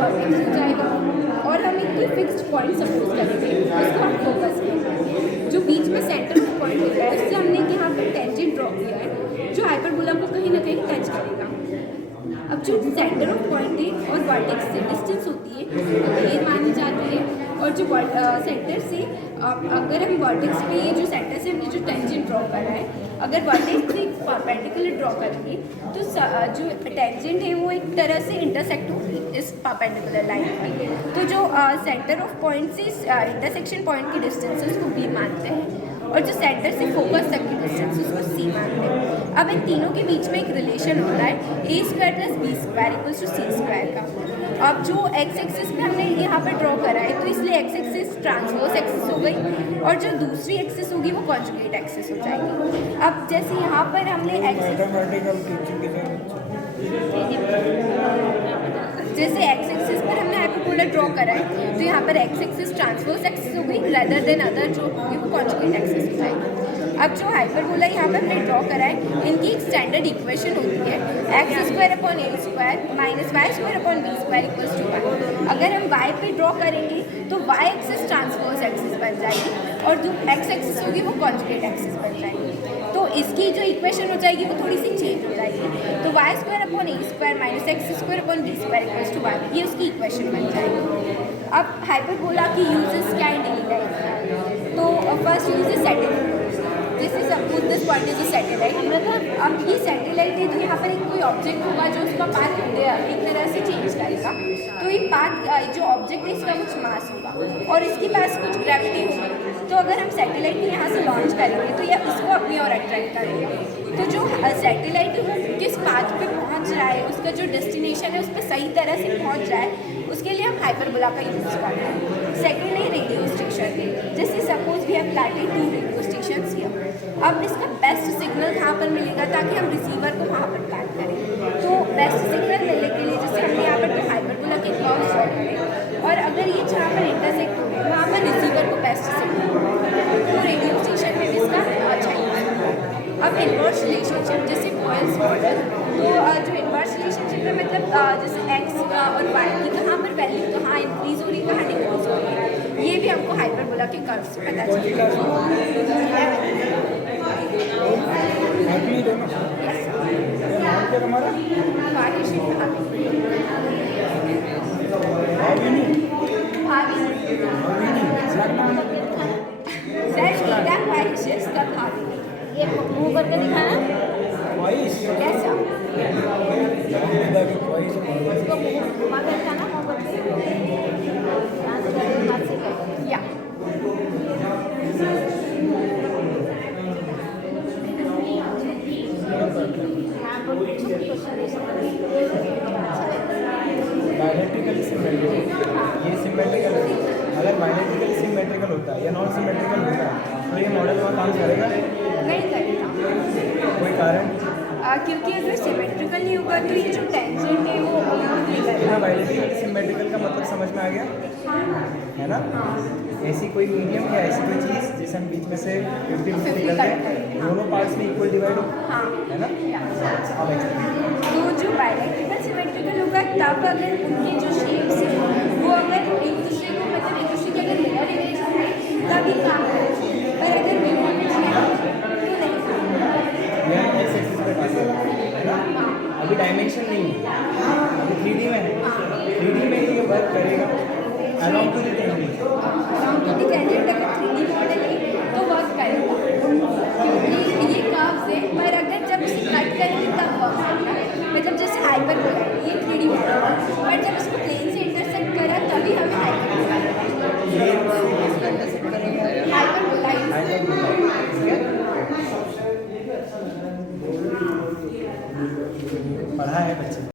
Vertex हो जाएगा और हम एक कोई फिक्स्ड पॉइंट सपोज करेंगे, उसको हम फोकस करेंगे। जो बीच में सेंटर ऑफ पॉइंट होता है उससे हमने यहाँ पर टेंजेंट ड्रॉ किया है जो हाइपरबोला को कहीं ना कहीं टच करेगा। अब जो सेंटर ऑफ पॉइंट है और वर्टेक्स से डिस्टेंस होती है ये मानी जाती है, और जो सेंटर से अगर हम वर्टेक्स पे ये जो सेंटर से हमने जो टेंजेंट ड्रॉ करा है, अगर वर्टेक्स से परपेंडिकुलर ड्रॉ करेंगे तो जो टेंजेंट है वो एक तरह से इंटरसेक्ट होगी इस परपेंडिकुलर लाइन पर। तो जो सेंटर ऑफ पॉइंट से इंटरसेक्शन पॉइंट की डिस्टेंस है उसको बी मानते हैं, और जो सेंटर से फोकस तक की डिस्टेंस उसको सी मानते हैं। अब इन तीनों के बीच में एक रिलेशन होता है A square plus B square equals to C square का। अब जो एक्स एक्सिस पे हमने यहाँ पर ड्रॉ करा है तो इसलिए एक्स एक्सिस ट्रांसवर्स एक्सिस हो गई और जो दूसरी एक्सिस होगी वो कॉन्जुगेट एक्सिस हो जाएगी। अब जैसे यहाँ पर हमने जैसे एक्स एक्सिस पर हमने हाइपरबोला ड्रॉ करा है तो यहाँ पर एक्स एक्सिस ट्रांसवर्स एक्सिस हो गई रादर देन अदर जो होगी वो कॉन्जुगेट एक्सिस हो जाएगी। अब जो हाइपरबोला यहाँ पर हमने ड्रॉ करा है इनकी एक स्टैंडर्ड इक्वेशन होती है x square upon a square minus y square upon b square equals to y. अगर हम वाई पे ड्रॉ करेंगे तो वाई एक्सिस ट्रांसवर्स एक्सिस बन जाएगी और जो एक्स एक्सिस होगी वो कॉन्जुगेट एक्सिस बन जाएगी। तो इसकी जो इक्वेशन हो जाएगी वो थोड़ी सी चेंज हो जाएगी। तो y square upon a square minus x square upon b square equals to y, ये उसकी इक्वेशन बन जाएगी। अब हाइपरबोला की यूजेस क्या है डेली लाइफ में? तो फर्स्ट यूज इज सैटेलाइट। जैसे suppose this point is a satellite, मतलब अब ये सैटेलाइट है तो यहाँ पर एक कोई ऑब्जेक्ट होगा जो उसका पाथ एक तरह से चेंज करेगा। तो ये पाथ जो ऑब्जेक्ट है इसका कुछ मास होगा और इसके पास कुछ ग्रेविटी होगी। तो अगर हम सैटेलाइट यहाँ से लॉन्च करेंगे तो यह इसको अपनी ओर अट्रैक्ट करेगा। तो जो सैटेलाइट है वो किस पाथ पे पहुँच रहा है, उसका जो डेस्टिनेशन है उस पर सही तरह से पहुँच रहा है, उसके लिए हम हाइपरबोला का यूज़ करते हैं। सेकेंड है रेडियो स्टेशन। जैसे suppose we have planted 2 radio stations here. अब इसका बेस्ट सिग्नल कहाँ पर मिलेगा ताकि हम रिसीवर को वहाँ पर प्लांट करें। तो बेस्ट सिग्नल मिलने के लिए जैसे हमने यहाँ पर तो हाइपरबोला के कर्व ड्रॉ करें और अगर ये जहाँ पर इंटरसेक्ट हो गए वहाँ पर रिसीवर को बेस्ट सिग्नल तो रेडियो स्टेशन में भी इसका अच्छा यूज होगा। अब इन्वर्स रिलेशनशिप जैसे बॉयल्स मॉडल, तो जो इन्वर्स रिलेशनशिप है मतलब जैसे एक्स और वाई की कहाँ पर वैल्यू कहाँ इंक्रीज हो रही है कहाँ डिक्रीज हो रही है, ये भी हमको हाइपरबोला के कर्व से पता चलता है। ये मुंह करके दिखाना कैसा इसको घुमा कर दिखाना मुंह करके या बायोमेट्रिकली सिमेट्रिकल, ये सिमेट्रिकल है। अगर बायोमेट्रिकली सिमेट्रिकल होता है या नॉन सिमेट्रिकल होता है तो ये मॉडल वहाँ काम करेगा नहीं करेगा। कोई कारण? क्योंकि अगर सिमेट्रिकल नहीं होगा तो ये जो टेंजेंट है वो नहीं करेगा। बायोमेट्रिकल सिमेट्रिकल का मतलब समझ में आ गया है ना? ऐसी कोई मीडियम या ऐसी कोई चीज़ जिसे हम बीच में से 50-50 करते हैं दोनों पार्ट्स में इक्वल डिवाइड हो, है ना? तो जो बायोमेट्रिकल सिमेट्रिकल होगा तब अगर उनके जो शेप्स हैं वो अगर एक दूसरे को मतलब एक दूसरे के अगर मिरर इमेज होंगे तभी काम करेंगे, पर अगर मिरर इमेज नहीं तो नहीं। अभी डायमेंशन नहीं है, अभी 3D में है। 3D में ये वर्क करेगा around two the tangent. Around two the tangent अगर 3D मॉडल है तो वर्क करेगा क्योंकि ये कर्व्स है, पर अगर जब इसे कट करेंगे तब वर्क करेगा। मतलब जैसे हाइपरबोला है ये 3D मॉडल है, पर जब इसको प्लेन से इंटरसेक्ट करा तभी हमें हाइपरबोला पढ़ा है बच्चे